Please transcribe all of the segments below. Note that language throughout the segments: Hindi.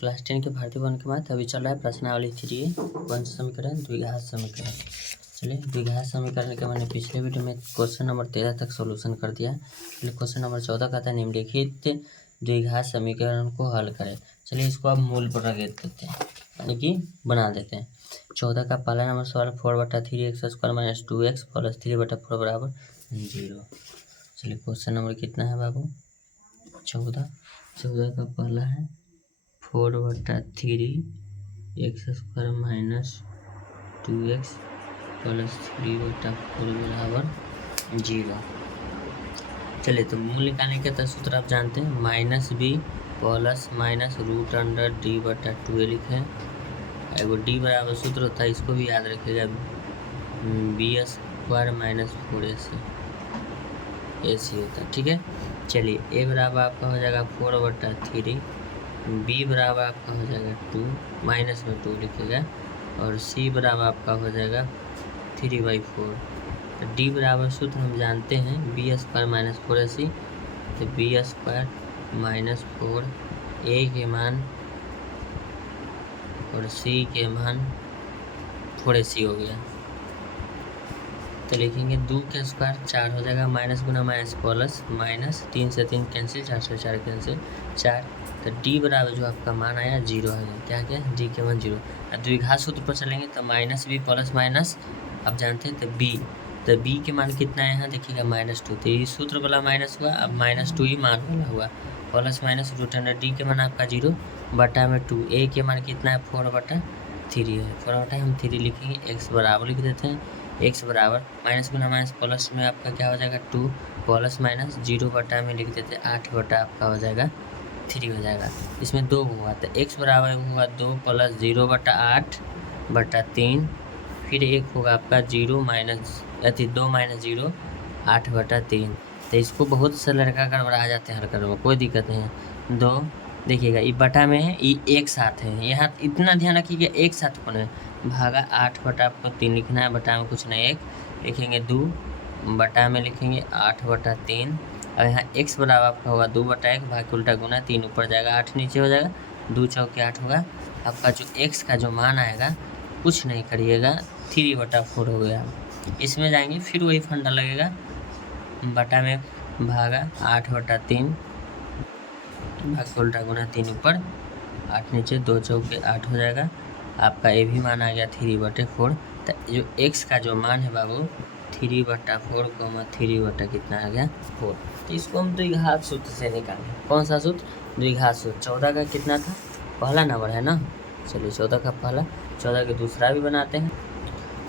क्लास 10 के भारतीय वन के बाद अभी चल रहा है प्रश्नावली 3 वन समीकरण द्विघात समीकरण। चलिए द्विघात समीकरण के मैंने पिछले वीडियो में क्वेश्चन नंबर 13 तक सॉल्यूशन कर दिया है। चलिए क्वेश्चन नंबर 14 का था निम्नलिखित द्विघात समीकरण को हल करें। चलिए इसको अब मूल पर रख देते हैं, यानी कि बना देते हैं। 14 का पहला नंबर सवाल 4/3x² - 2x + 3/4 बराबर 0। चलिए क्वेश्चन नंबर कितना है बाबू? 14 का पहला है 4/3 x² - 2x + 3/4 बराबर 0। चलिए तो मूल निकालने के तो सूत्र आप जानते हैं, -b + -√d/2a लिखे। एगो d बराबर सूत्र होता है, इसको भी याद रखिएगा, b² - 4ac होता है, ठीक है। चलिए a बराबर आपका हो जाएगा 4/3, b बराबर आपका हो जाएगा 2 माइनस में 2 लिखिएगा, और c बराबर आपका हो जाएगा 3/4। तो d बराबर सूत्र हम जानते हैं b² - 4ac, तो b² - 4 a के मान और c के मान 4ac हो गया। तो लिखेंगे 2 के स्क्वायर 4 हो जाएगा, माइनस गुना माइनस प्लस माइनस, 3 से 3 कैंसिल, 4 से 4 कैंसिल 4। तो d बराबर जो आपका मान आया 0 है। क्या d के मान 0। अब द्विघात सूत्र पर चलेंगे तो -b + माइनस आप जानते हैं, तो b के मान कितना है यहाँ देखिएगा -2। तो ये सूत्र वाला माइनस हुआ, अब -2 ही मान वाला हुआ, प्लस माइनस √d के मान आपका 0 बटा में 2, a के मान कितना है 4/3 है, 4/3 हम 3 लिखेंगे, x बराबर लिख देते हैं, x बराबर माइनस गुना माइनस प्लस में आपका क्या हो जाएगा 2 प्लस माइनस 0 बटा में लिख देते हैं 8 बटा आपका हो जाएगा 3 हो जाएगा। इसमें 2 हुआ तो x बराबर हुआ 2 + 0/8 बटा 3, फिर एक होगा आपका 2 - 0 8 बटा 3। तो इसको बहुत से लड़का गड़बड़ा जाते हैं हल करने में, कोई दिक्कत नहीं है। 2 देखिएगा ये बटा में है, ये एक साथ है, यहाँ इतना ध्यान रखिएगा एक साथ कौन है, भागा 8 बटा आपको 3 लिखना है, बटा में कुछ नहीं 1 लिखेंगे, 2 बटा में लिखेंगे 8 बटा 3। और यहाँ x बराबर आपका होगा 2/1 भाग उल्टा गुना 3 ऊपर जाएगा 8 नीचे हो जाएगा, 2 चौके 8 होगा। आपका जो x का जो मान आएगा कुछ नहीं करिएगा 3/4 हो गया। इसमें जाएंगे फिर वही फंडा लगेगा, बटा में भागा 8 बटा 3 भाग उल्टा गुना 3 ऊपर 8 नीचे, 2 चौके 8 हो जाएगा। आपका ये भी मान आ गया 3/4। तो जो x का जो मान है बाबू 3/4, 3 बटा कितना आ गया 4। तो इसको हम द्विघात सूत्र से निकालें। कौन सा सूत्र? द्विघात सूत्र। 14 का कितना था? पहला नंबर है ना। चलिए 14 का पहला, 14 का दूसरा भी बनाते हैं।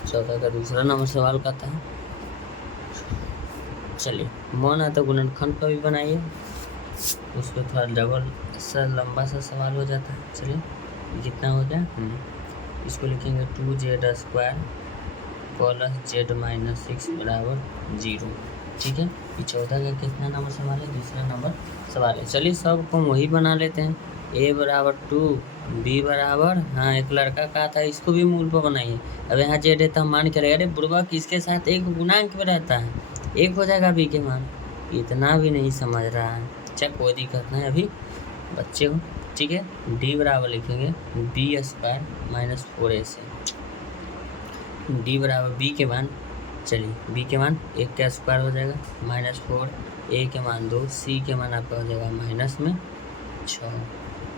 14 का दूसरा नंबर सवाल का था, चलिए मन है तो गुणनखंड का भी बनाइए, उस पर थोड़ा डबल सा लंबा सा सवाल हो जाता है। चलिए कितना हो गया, इसको लिखेंगे 2z² + z - 6 बराबर 0। ठीक है, ये 14 का कितना नंबर सवाल है? दूसरा नंबर सवाल है। चलिए सब को वही बना लेते हैं, a बराबर 2, b बराबर, हाँ एक लड़का का था इसको भी मूल पर बनाइए। अब यहाँ z है तो हम मान करें, अरे बुढ़वा किसके साथ एक गुणांक में रहता है, 1 हो जाएगा b के मान। इतना भी नहीं समझ रहा है, अच्छा कोई दिक्कत नहीं, अभी बच्चे हो, ठीक है। d बराबर लिखेंगे b² - 4ac, d बराबर b के मान, चलिए b के मान 1 का स्क्वायर हो जाएगा -4, a के मान 2, c के मान आपका हो जाएगा माइनस में 6।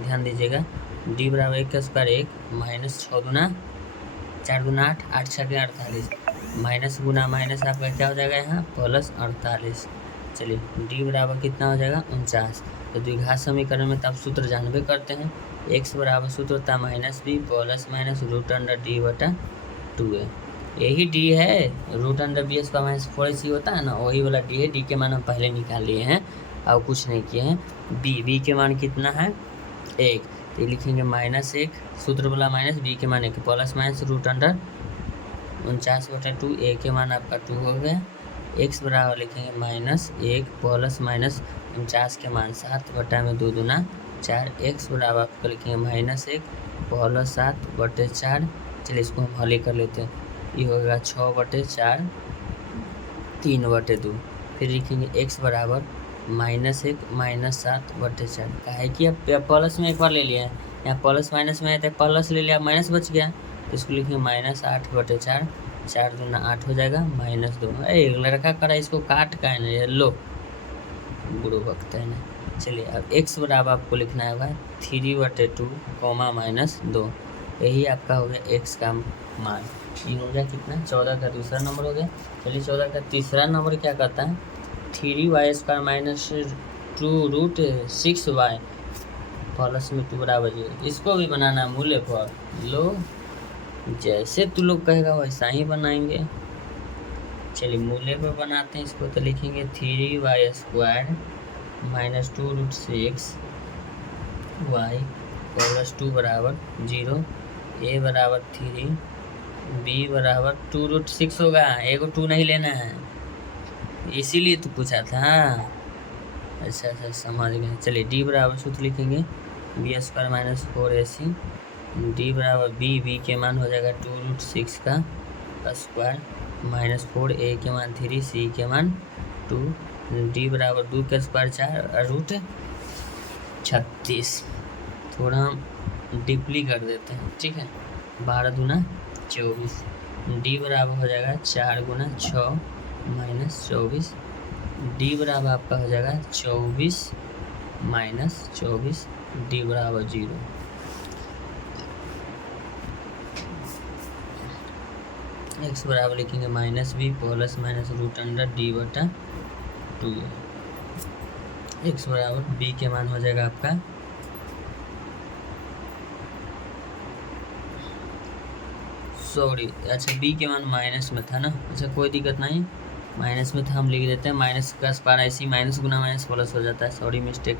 ध्यान दीजिएगा, d बराबर 1 का स्क्वायर 1 माइनस 6 दूना 4 दूना 8, 8 छके 48, माइनस गुना माइनस आपका क्या हो जाएगा यहाँ प्लस 48। चलिए d बराबर कितना हो जाएगा 49। तो द्विघात समीकरण में तब सूत्र जानबे करते हैं, x बराबर सूत्र होता है -b + √d/2a। यही d है, √b² - 4ac होता है ना, वही वाला d है। d के मान हम पहले निकाल लिए हैं और कुछ नहीं किए हैं। b के मान कितना है 1, तो लिखेंगे -1 सूत्र वाला माइनस, b के मान 1 प्लस माइनस √49/2, a के मान आपका 2 हो गया। x बराबर लिखेंगे -1 प्लस माइनस 49 के मान 7 बटा में 2 दूना 4, x बराबर आपको लिखेंगे -1 प्लस 7/4। चलिए इसको हम हल कर लेते हैं, ये होगा 6/4 3/2। फिर लिखेंगे x बराबर -1 - 7/4, काहे कि अब प्लस में एक बार ले लिए हैं, यहाँ प्लस माइनस में आया था, प्लस ले लिया, माइनस बच गया, तो इसको लिखेंगे -8/4, 4 दूना 8 हो जाएगा, -2। अरे लड़का करा इसको काट का है ना, लो गुरु भक्त है ना। चलिए अब x बराबर आपको लिखना होगा 3/2 -2, यही आपका हो गया x का मान। ये हो गया कितना, 14 का दूसरा नंबर हो गया। चलिए 14 का तीसरा नंबर क्या कहता है, 3y² - 2√6y प्लस में 2 बराबर 0। इसको भी बनाना मूल्य पर लो, जैसे तू लोग कहेगा वैसा ही बनाएंगे। चलिए मूल्य पर बनाते हैं इसको, तो लिखेंगे 3y² - 2√6y प्लस 2 बराबर 0, a बराबर 3, b बराबर 2√6 होगा, एगो 2 नहीं लेना है, इसीलिए तो पूछा था। अच्छा समझ गए। चलिए d बराबर सूत्र लिखेंगे b² - 4ac, d बराबर b के मान हो जाएगा 2√6 का स्क्वायर -4, a के मान 3, c के मान 2, d बराबर 2 का स्क्वायर 4 √36। थोड़ा हम डीपली कर देते हैं, ठीक है। 12 दूना 24, d बराबर हो जाएगा 4 गुना 6 -24, d बराबर आपका हो जाएगा 24 -24, d बराबर 0। x बराबर लिखेंगे -b प्लस -√d/2। x बराबर b के मान हो जाएगा आपका अच्छा b के मान माइनस में था ना, अच्छा कोई दिक्कत नहीं, माइनस में था हम लिख देते हैं, माइनस का स्क्वायर ऐसे ही माइनस गुना माइनस प्लस हो जाता है। सॉरी मिस्टेक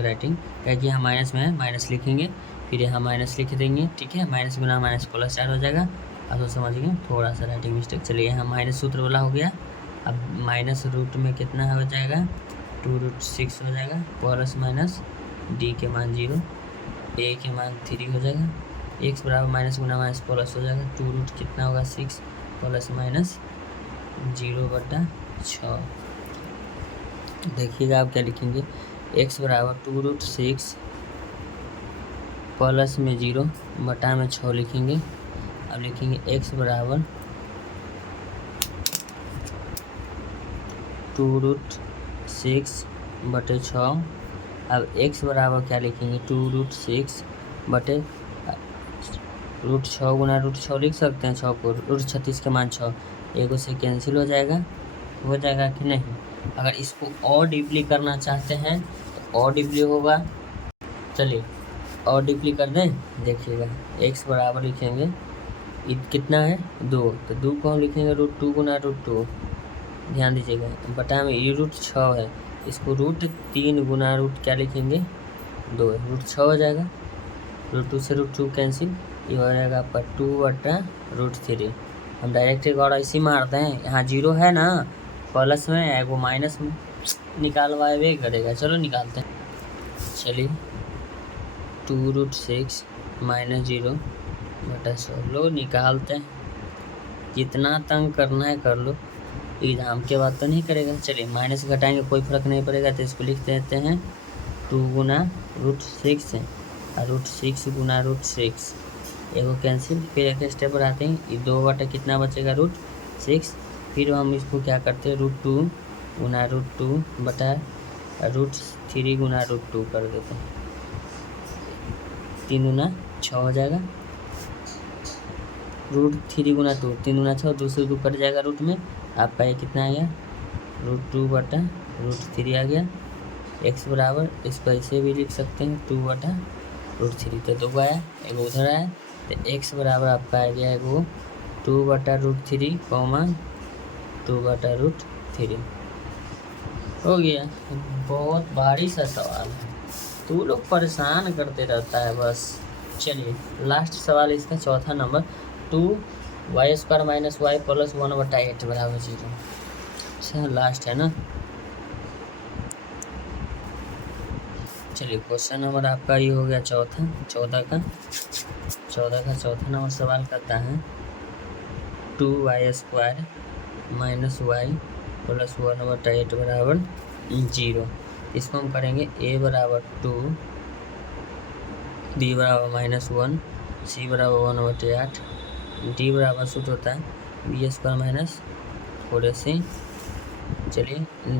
राइटिंग, क्या कि यहाँ माइनस में है, माइनस लिखेंगे, फिर यहाँ माइनस लिख देंगे, ठीक है। माइनस गुना माइनस प्लस 4 हो जाएगा। अब तो समझ गए, थोड़ा सा राइटिंग मिस्टेक। चलिए यहाँ माइनस सूत्र वाला हो गया। अब माइनस रूट में कितना हो जाएगा, 2√6 हो जाएगा, प्लस माइनस d के मान 0, a के मान 3 हो जाएगा, x बराबर माइनस गुना माइनस प्लस हो जाएगा, 2 कितना होगा 6 प्लस माइनस 0/6। देखिएगा आप क्या लिखेंगे, x बराबर 2√6 प्लस में 0 बटा में 6 लिखेंगे। अब लिखेंगे x बराबर 2√6/6। अब x बराबर क्या लिखेंगे, 2√6 बटे √6 गुना √6 लिख सकते हैं, 6 को √36 के मान 6, एगो से कैंसिल हो जाएगा कि नहीं। अगर इसको और डीपली करना चाहते हैं तो और डीपली होगा। चलिए और डीपली कर दें, देखिएगा x बराबर लिखेंगे कितना है 2, तो 2 को हम लिखेंगे √2 गुना √2, ध्यान दीजिएगा, बटा में ये √6 है, इसको √3 गुना क्या लिखेंगे 2, √6 हो जाएगा, √2 से √2 कैंसिल, ये हो जाएगा आपका 2/√3। हम डायरेक्ट एक और ऐसे मारते हैं, यहाँ 0 है ना, प्लस में है वो माइनस में निकालवाए करेगा। चलो निकालते हैं। चलिए 2√6 - 0/100 लो निकालते हैं। जितना तंग करना है कर लो, एग्जाम के बाद तो नहीं करेगा। चलिए माइनस घटाएंगे कोई फर्क नहीं पड़ेगा, तो इसको लिख देते हैं 2 गुना √6 है, और √6 गुना √6 एगो कैंसिल, फिर एक स्टेप पर आते हैं, ये 2 बटा कितना बचेगा √6, फिर हम इसको क्या करते हैं √2 गुना √2 बटा √3 गुना √2 कर देते हैं, 3 गुना 6 हो जाएगा, √3 गुना 2, 3 गुना 6, 2 से 2 कट जाएगा रूट में, आपका ये कितना आ गया √2 बटा √3 आ गया। x बराबर इसको ऐसे भी लिख सकते हैं 2 बटा √3, तो 2 आया, एगो उधर आया, तो x बराबर आपका आ गया एगो 2 बटा √3 कॉमा 2 बटा √3 हो गया। बहुत भारी सा सवाल है, तू लोग परेशान करते रहता है बस। चलिए लास्ट सवाल इसका चौथा नंबर, 2y² - y प्लस 1/8 बराबर 0। अच्छा लास्ट है ना। चलिए क्वेश्चन नंबर आपका ये हो गया चौदह का चौथा नंबर सवाल करता है 2y² - y प्लस 1/8 बराबर 0। इसको हम करेंगे a बराबर 2, डी बराबर -1, सी बराबर 1/8, डी बराबर सूत्र होता है b² माइनस 4ac। चलिए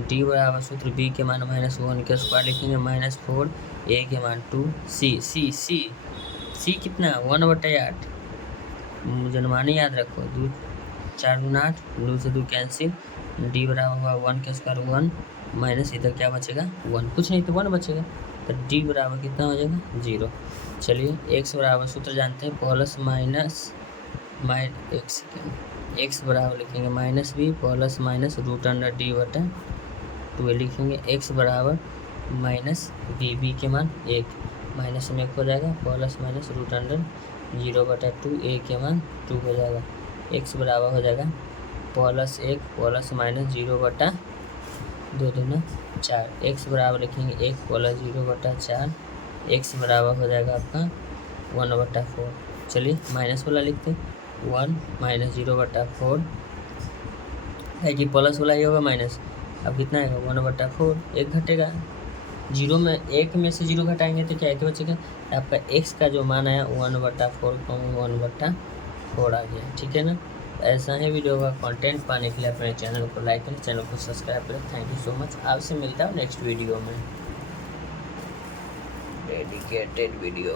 डी बराबर सूत्र b के मान -1 के स्क्वायर लिखेंगे -4, a के मान 2, c कितना 1/8, जनमानी याद रखो, 2 4 गुना 8, 2 से 2 कैंसिल, डी बराबर हुआ 1 के स्क्वायर 1 माइनस इधर क्या बचेगा 1, कुछ नहीं तो 1 बचेगा, तो डी बराबर कितना हो जाएगा 0। चलिए एक्स बराबर सूत्र जानते हैं प्लस माइनस एक्स बराबर लिखेंगे -b प्लस माइनस √d/2 लिखेंगे, एक्स बराबर -b के मान 1 माइनस में 1 हो जाएगा, प्लस माइनस √0/2 a के मान 2 हो जाएगा, एक्स बराबर हो जाएगा +1 प्लस माइनस 0/2 दूना 4, एक्स बराबर लिखेंगे 1 प्लस 0/4, एक्स बराबर हो जाएगा आपका 1/4। चलिए माइनस वाला लिखते 1 माइनस 0/4 है कि प्लस वाला ही होगा माइनस, अब कितना आएगा 1/4, एक घटेगा 0 में, 1 में से 0 घटाएंगे तो क्या बचेगा आपका एक्स का जो मान आया 1/4 को 1/4 आ गया, ठीक है ना। ऐसा ही वीडियो का कंटेंट पाने के लिए अपने चैनल को लाइक करें, चैनल को सब्सक्राइब करें। Thank you so much. आपसे मिलता हूँ नेक्स्ट वीडियो में, डेडिकेटेड वीडियो।